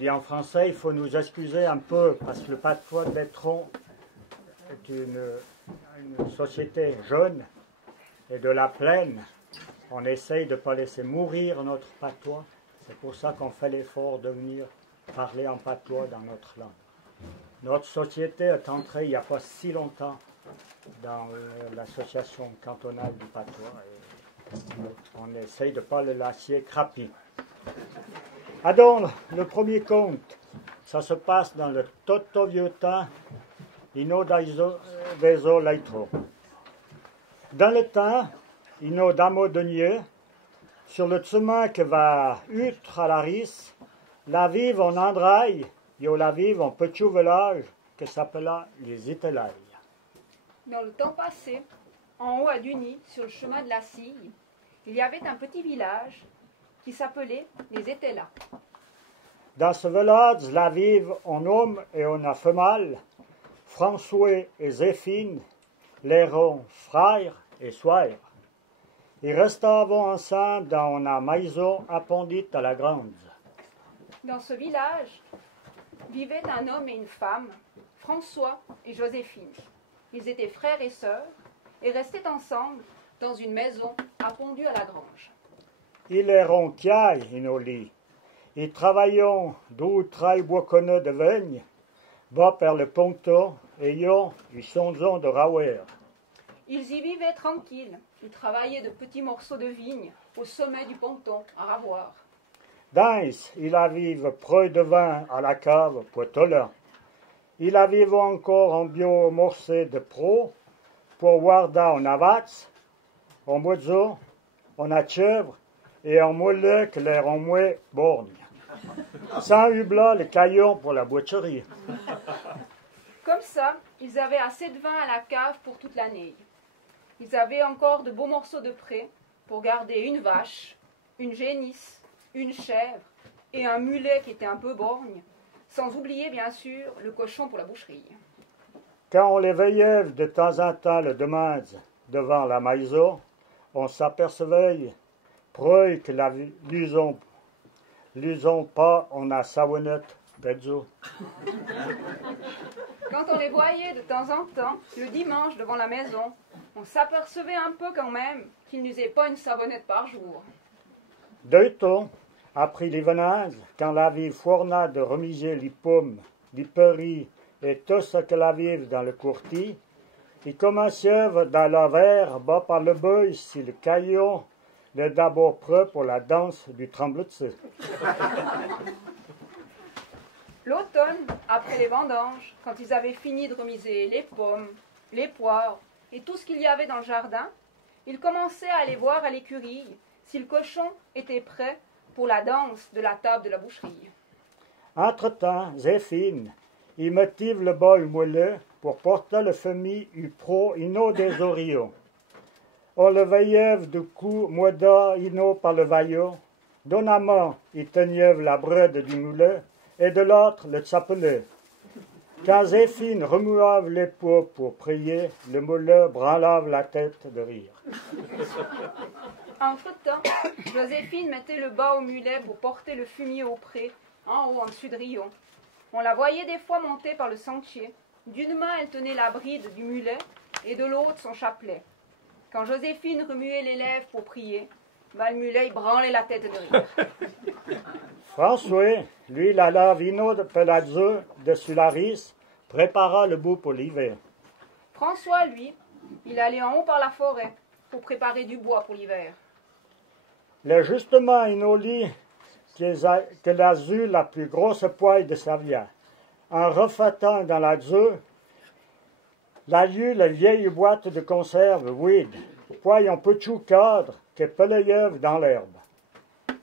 dis en français, il faut nous excuser un peu, parce que le patois de Letron est une société jeune et de la plaine. On essaye de ne pas laisser mourir notre patois. C'est pour ça qu'on fait l'effort de venir parler en patois dans notre langue. Notre société est entrée il n'y a pas si longtemps dans l'association cantonale du patois. Et on essaye de ne pas le laisser crapi. Alors, le premier conte, ça se passe dans le Toto vieux temps, Ino Vezo Leitro. Dans le temps, Ino Damo Denier, sur le chemin qui va Utre à la Ris, la vive en Andraille, yo la vive en petit village qui s'appela les Itelailles. Dans le temps passé, en haut à Duny, sur le chemin de la Sille, il y avait un petit village qui s'appelait les Ételas. Dans ce village, la vive en homme et en femelle, François et Zéphine, les ronds frères et soeurs. Ils restaient ensemble dans une maison appendite à la grande. Dans ce village vivaient un homme et une femme, François et Joséphine. Ils étaient frères et sœurs et restaient ensemble dans une maison appendue à la grange. Ils eran chiai in oli. Ils travaillaient d'où trail boisconne de veigne, va per le ponto, ayant ils sont de rawer. Ils y vivaient tranquilles. Ils travaillaient de petits morceaux de vigne au sommet du ponton à ravoir. Dans, ils vivent près de vin à la cave poitola. Ils vivent encore en bio morceau de pro pour guardar en avats, en moiseau, en achèvre et en mollet que l'air en mouet borgne. Sans hubla les caillons pour la boîterie. Comme ça, ils avaient assez de vin à la cave pour toute l'année. Ils avaient encore de beaux morceaux de pré pour garder une vache, une génisse, une chèvre et un mulet qui était un peu borgne, sans oublier bien sûr le cochon pour la boucherie. Quand on les veillait de temps en temps le dimanche devant la maison, on s'apercevait près que la l'usons pas en a savonnette pezzo. Quand on les voyait de temps en temps, le dimanche devant la maison, on s'apercevait un peu quand même qu'ils n'usaient pas une savonnette par jour. Deux temps, après l'hivernage, quand la vie fourna de remiser les pommes, les peris et tout ce que la vive dans le courtis, ils commençaient dans la verre bas par le bœuf si le caillon est d'abord prêt pour la danse du tremblement. L'automne, après les vendanges, quand ils avaient fini de remiser les pommes, les poires et tout ce qu'il y avait dans le jardin, ils commençaient à aller voir à l'écurie si le cochon était prêt pour la danse de la table de la boucherie. Entre-temps, Zéphine, il motive le bol moelleux pour porter le famille u pro ino des orions. On le veillait du coup moida ino par le vaillot, d'un amant il tenait la bride du moulet et de l'autre le tsapelet. Quand Zéphine remuave les peaux pour prier, le moulet branlave la tête de rire. Entre-temps, Joséphine mettait le bas au mulet pour porter le fumier au pré, en haut, en dessus de Rion. On la voyait des fois monter par le sentier. D'une main, elle tenait la bride du mulet et de l'autre son chapelet. Quand Joséphine remuait les lèvres pour prier, le mulet branlait la tête de rire. François, lui, la lavino de Pelazzo de Sularis, prépara le bout pour l'hiver. François, lui, il allait en haut par la forêt pour préparer du bois pour l'hiver. Le justement inoli que l'azur la plus grosse poêle de sa vie. En refatant dans l'azur, la vieille boîte de conserve vide, poêle en petit cadre que peleuve dans l'herbe.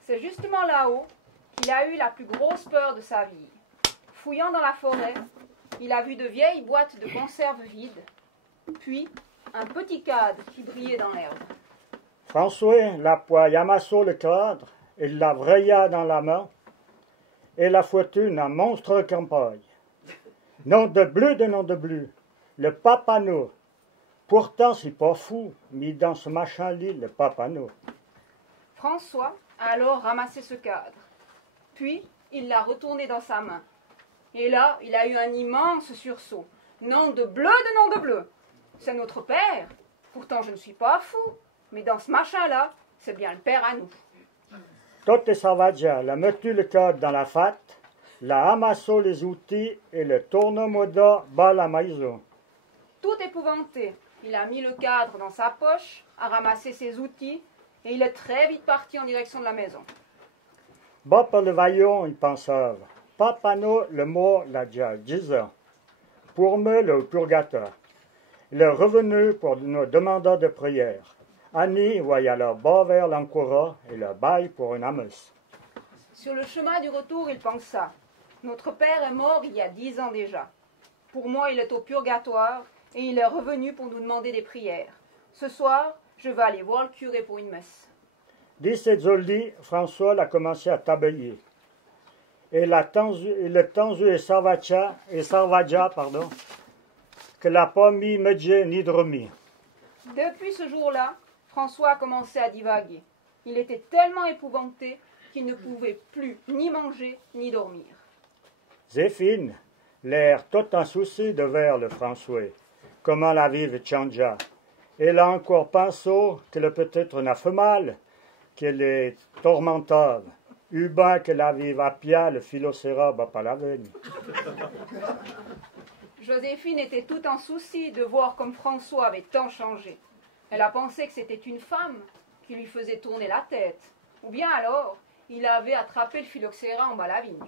C'est justement là-haut qu'il a eu la plus grosse peur de sa vie. Fouillant dans la forêt, il a vu de vieilles boîtes de conserve vides, puis un petit cadre qui brillait dans l'herbe. François, la poêle amassait le cadre, il la vraya dans la main, et la foutu une monstre campagne. Nom de bleu, le papano. Pourtant, c'est pas fou, mais dans ce machin-là, le papano. François a alors ramassé ce cadre. Puis, il l'a retournée dans sa main. Et là, il a eu un immense sursaut. Nom de bleu, c'est notre père. Pourtant, je ne suis pas fou, mais dans ce machin-là, c'est bien le père à nous. Tote Salvatja l'a metu le cadre dans la fat, l'a amassé les outils et le tourne-moda bas la maison. Tout épouvanté, il a mis le cadre dans sa poche, a ramassé ses outils, et il est très vite parti en direction de la maison. Bas par le vaillon, il pensait, Papano le mot l'a déjà dit, pour me le purgateur. Il est revenu pour nous demander de prière. Annie voyait alors bas vers l'Ancora et le bail pour une amuse. Sur le chemin du retour, il pensa, notre père est mort il y a 10 ans déjà. Pour moi, il est au purgatoire et il est revenu pour nous demander des prières. Ce soir, je vais aller voir le curé pour une messe. Dès cette jolie, François a commencé à tabayer. Et il a tendu et Sarvadja, que n'a pas mis medje ni dormi. Depuis ce jour-là, François a commencé à divaguer. Il était tellement épouvanté qu'il ne pouvait plus ni manger ni dormir. Zéphine, l'air tout en souci de vers le François, comment la vive changea. Elle a encore pensé que peut-être n'a fait mal, qu'elle est tourmentada. Uban que la vive à pia le philocéra pas la veine. Joséphine était tout en souci de voir comme François avait tant changé. Elle a pensé que c'était une femme qui lui faisait tourner la tête. Ou bien alors, il avait attrapé le phylloxéra en bas la vigne.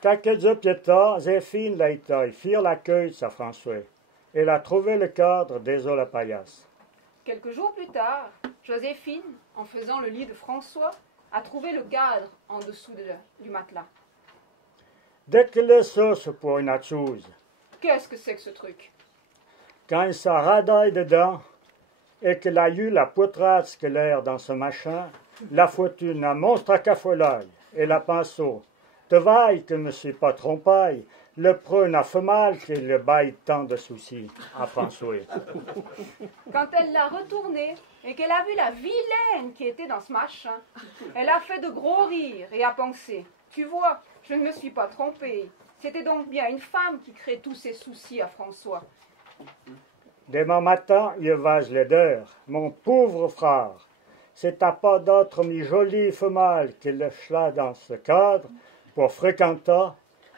Quelques jours plus tard, Zéphine l'a été firent l'accueil de sa François. Elle a trouvé le cadre des la paillasse. Quelques jours plus tard, Joséphine, en faisant le lit de François, a trouvé le cadre en dessous du matelas. Dès que le sauce pour une autre chose, Qu'est-ce que c'est que ce truc? quand il s'en radaille dedans, et qu'il a eu la poutrade scalaire dans ce machin, la foutu un monstre à cafolaille, et la pinceau. Te vaille que ne me suis pas trompé, le preux n'a fait mal qu'il le baille tant de soucis à François. Quand elle l'a retourné et qu'elle a vu la vilaine qui était dans ce machin, elle a fait de gros rires et a pensé, tu vois, je ne me suis pas trompée. C'était donc bien une femme qui crée tous ces soucis à François. Demain matin, il va le dire, mon pauvre frère, c'est à pas d'autre mi jolie femelle qui le chla dans ce cadre pour fréquenter.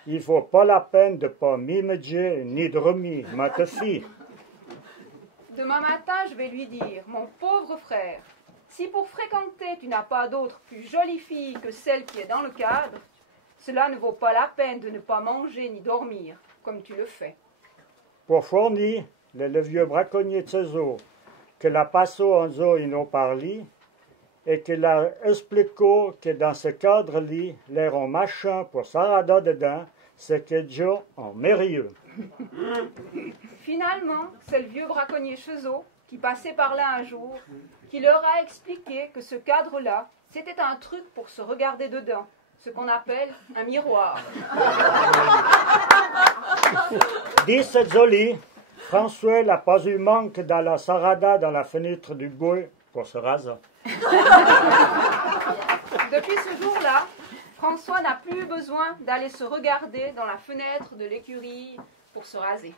Il faut pas la peine de pas m'immédier ni de remis, ma fille. Demain matin, je vais lui dire, mon pauvre frère, si pour fréquenter tu n'as pas d'autre plus jolie fille que celle qui est dans le cadre, cela ne vaut pas la peine de ne pas manger ni dormir, comme tu le fais. Pour fournir le vieux braconnier de ces eaux, que la passo en zo in ont parlé, et qu'il a expliqué que dans ce cadre-là, l'air en machin pour s'arrada dedans, c'est que Dieu en mérieux. Finalement, c'est le vieux braconnier Chezot, qui passait par là un jour, qui leur a expliqué que ce cadre-là, c'était un truc pour se regarder dedans, ce qu'on appelle un miroir. Dit cette jolie, François n'a pas eu manque dans la sarada dans la fenêtre du bois pour se raser. Depuis ce jour-là, François n'a plus besoin d'aller se regarder dans la fenêtre de l'écurie pour se raser.